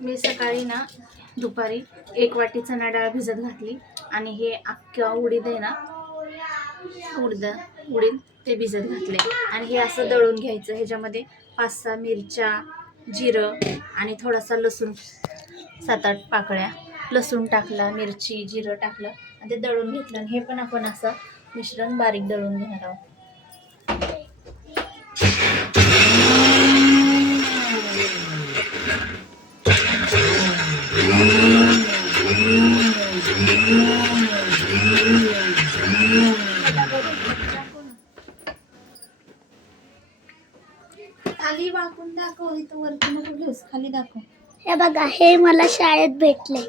मी सकाळी ना दुपारी 1 वाटी चणा डाळ भिजत घातली आणि हे अख्ख्या उडीद आहे ना, उडीद ते भिजत घातले आणि हे असं दळून घ्यायचं. ह्याच्यामध्ये 5-6 मिरच्या, जिरं आणि थोडासा लसूण, 7-8 पाकळ्या लसूण टाकला, मिरची, जिरं टाकलं आणि ते दळून घेतलं. आणि हे पण आपण असं मिश्रण बारीक दळून घेणार आहोत. खाली वाकून दाखव, इथं वरती नको घेऊस, खाली दाखव. हे बघा, हे मला शाळेत भेटले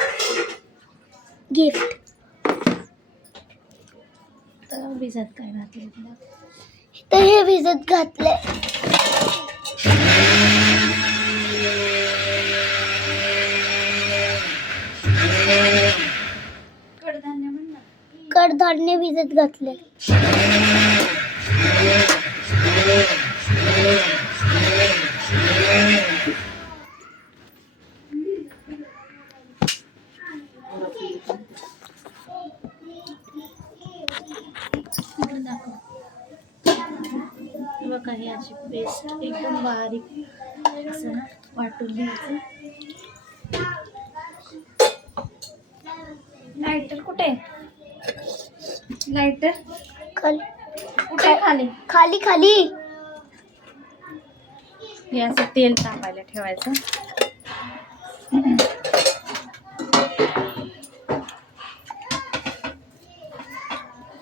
गिफ्ट. तर भिजत काय घातले तुला? तर हे भिजत घातले. कडधान्य म्हण ना. कडधान्य भिजत घातले. बघा, ही अशी पेस्ट एकदम बारीक असं ना वाटून घ्यायचं. लायटर कुठे? लायटर खाली कुठे? खाली खाली खाली. हे असं तेल तापायला ठेवायचं.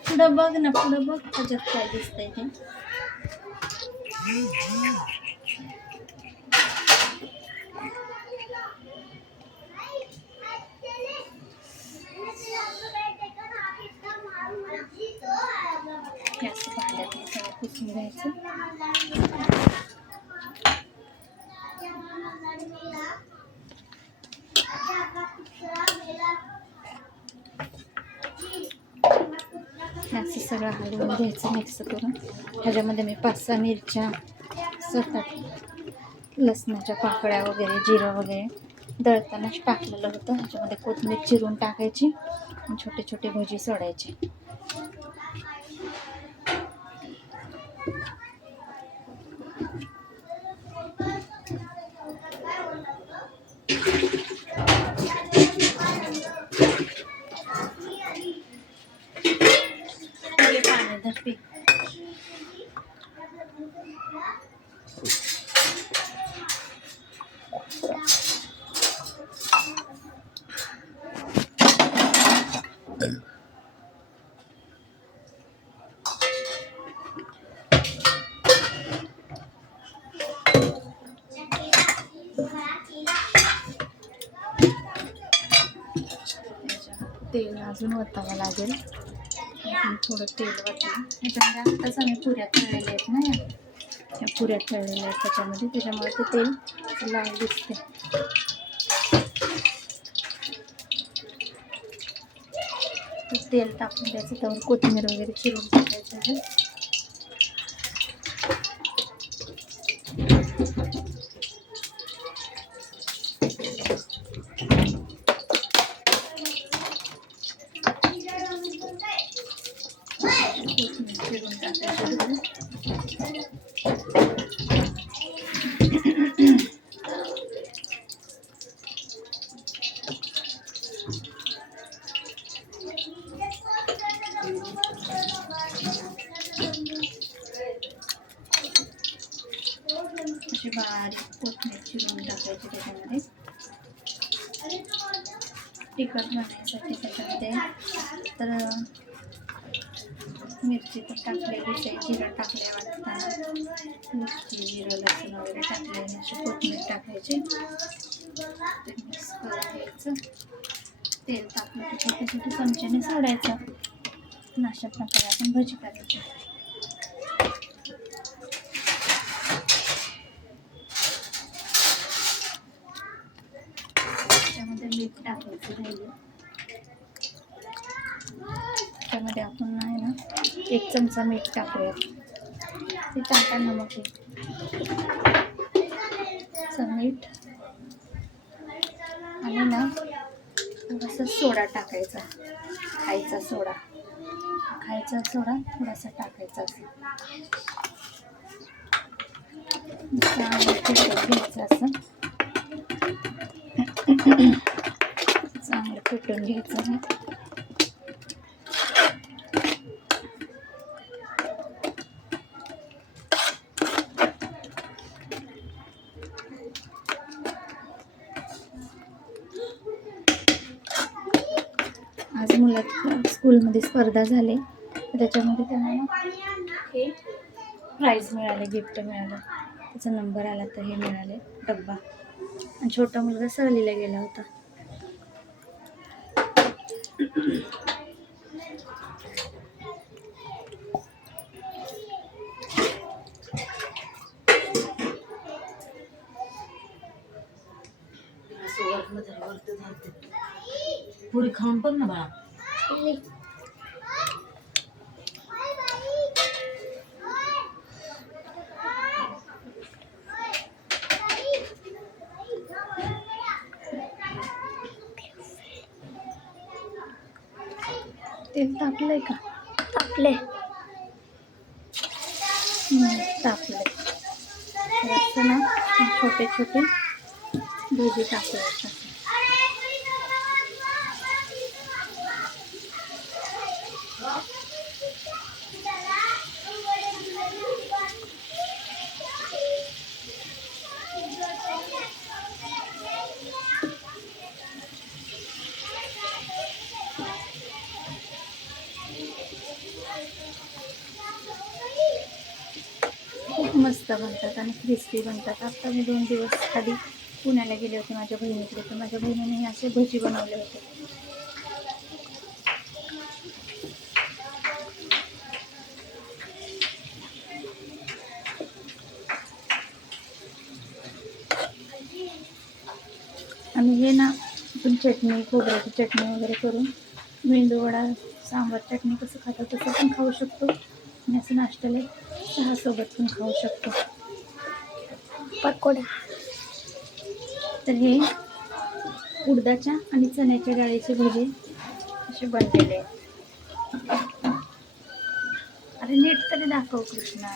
पुढं बघ ना, पुढं बघ, त्याच्यात काय दिसतंय ते. असं भांड्यात सगळं पुसून घ्यायचं. असं सगळं हलवून घ्यायचं मिक्स करून. ह्याच्यामध्ये मी 5-6 मिरच्या, 7-8 लसणाच्या पाकळ्या वगैरे, जिरं वगैरे दळतानाच टाकलेलं होतं. ह्याच्यामध्ये कोथिंबीर चिरून टाकायची आणि छोटे छोटे भजी सोडायचे. पाणी धरपी. तेल अजून ओतावं लागेल. थोडं तेल वाटलं. त्याच्यामध्ये आत्ताच आम्ही पुऱ्या तळलेल्या आहेत ना, या पुऱ्या तळलेल्या आहेत त्याच्यामध्ये, त्याच्यामुळे ते तेल लाल दिसते. तेल टाकून द्यायचं, त्यावर कोथिंबीर वगैरे चिरून टाकायचं. चिरून टाकायचं. अशी बारीक कोथिंबीर चिरून टाकायची त्याच्यामध्ये. तिखट बनवण्यासाठी त्याच्यामध्ये तर मिरची तर टाकलेलीच आहे, जिरं टाकले वाटताना, मिरची, जिरं, लसूण वगैरे टाकले. अशी कोथिंबीर टाकायची, मिक्स करून घ्यायचं. तेल टाकलं की छोटे छोटे चमच्याने सोडायचं. अशा प्रकारे आपण भजी करायची. त्यामध्ये मीठ टाकायचं राहिलं. त्यामध्ये आपण आहे ना 1 चमचा मीठ टाकूया. ते टाकायला मग मीठ थोडासा सोडा टाकायचा, खायचा सोडा थोडासा टाकायचा असं. चांगलं फेटून घ्यायचं असं. चांगलं फेटून घ्यायचं. आज मुलाच्या स्कूलमध्ये स्पर्धा झाली, त्याच्यामध्ये त्यांना हे प्राईज मिळाले, गिफ्ट मिळालं, त्याचा नंबर आला तर हे मिळाले डब्बा. आणि छोटा मुलगा सहलीला गेला होता. पुरी खाऊन पण ना बाळा. तेल तापलंय का? आपले तापलंय. तर असं ना छोटे छोटे भजी टाकायचे. खूप मस्त बनतात आणि क्रिस्पी बनतात. आता मी 2 दिवस आधी पुण्याला गेले होते माझ्या बहिणीकडे, तर माझ्या बहिणीने असे भजी बनवले होते. आणि हे ना आपण चटणी, खोबऱ्याची चटणी वगैरे करून मेंदूवडा, सांबार चटणी कसं खातो तसं पण खाऊ शकतो. आणि असं नाश्त्याला चहासोबत पण खाऊ शकतो. पकोडा. तर हे उडदाच्या आणि चण्याच्या डाळीचे भजे असे बनलेले आहेत. अरे नीट तरी दाखव कृष्णा.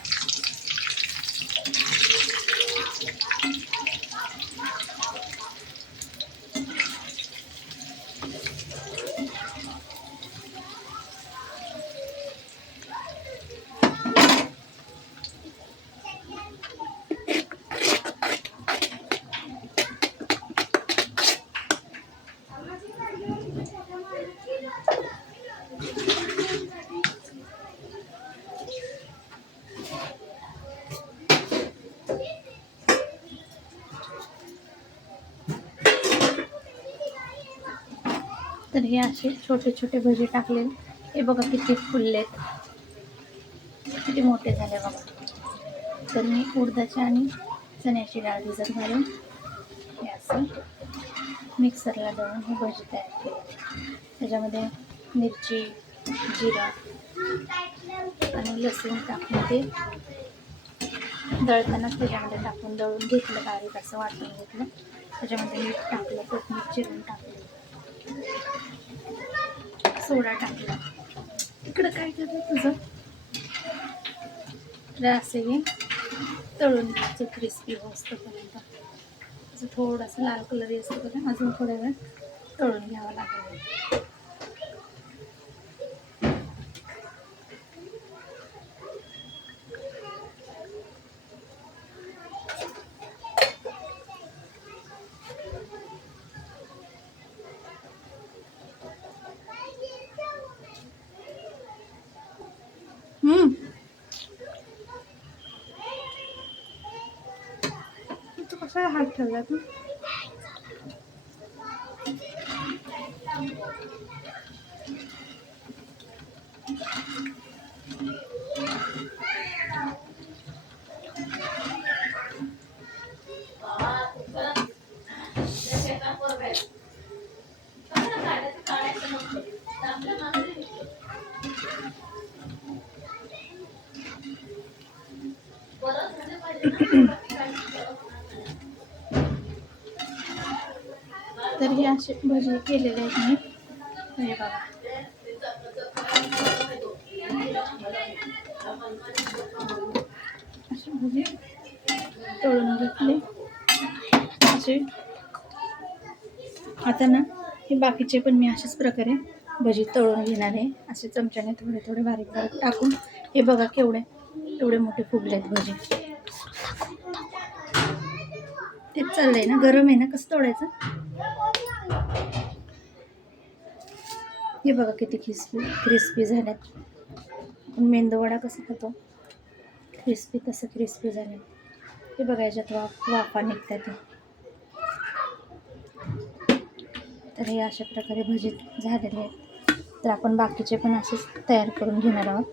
तर हे असे छोटे छोटे भजे टाकले. हे बघा किती फुललेत, किती मोठे झाले बघा. तर मी उडदाची आणि चण्याची डाळ भिजत घालून हे असं मिक्सरला लावून हे भजी तयार केले. त्याच्यामध्ये मिरची, जिरा आणि लसूण टाकून ते दळतानाच त्याच्यामध्ये टाकून दळून घेतलं, बारीक असं वाटून घेतलं. त्याच्यामध्ये मीठ टाकलं, कोथिंबीर चिरून टाकलं, सोडा टाकला. इकडं काय करतं तुझं? तर असे हे तळून घ्यायचं क्रिस्पी होईपर्यंत. असं थोडंसं लाल कलर येईपर्यंत अजून थोड्या वेळ तळून घ्यावं लागेल. तू कशाला हात ठेवला तू? तर हे असे भजी केलेले आहेत मी. हे बघा असे भजी तळून घेतले असे. आता ना हे बाकीचे पण मी अशाच प्रकारे भजी तळून घेणार आहे. असे चमच्याने थोडे थोडे बारीक बारीक टाकून. हे बघा एवढे मोठे फुगलेत भजी. तेच चाललंय ना, गरम आहे ना, कसं तोडायचं. हे बघा किती क्रिस्पी झाल्यात. आपण मेंदूवडा कसा खातो क्रिस्पी, तसं क्रिस्पी झाले. हे बघा याच्यात वाफा निघतात ते. तर हे अशा प्रकारे भजी झालेले आहेत. तर आपण बाकीचे पण असेच तयार करून घेणार आहोत.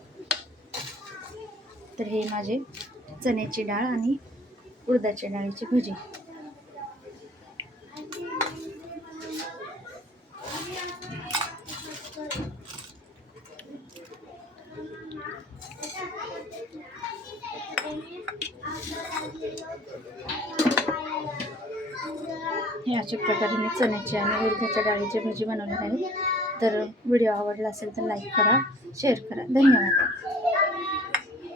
तर हे माझे चण्याची डाळ आणि उडदाच्या डाळीची भजी. हे अशा प्रकारे मी चण्याची आणि उडदाच्या डाळीची भजी बनवली आहे. तर व्हिडिओ आवडला असेल तर लाईक करा, शेअर करा. धन्यवाद.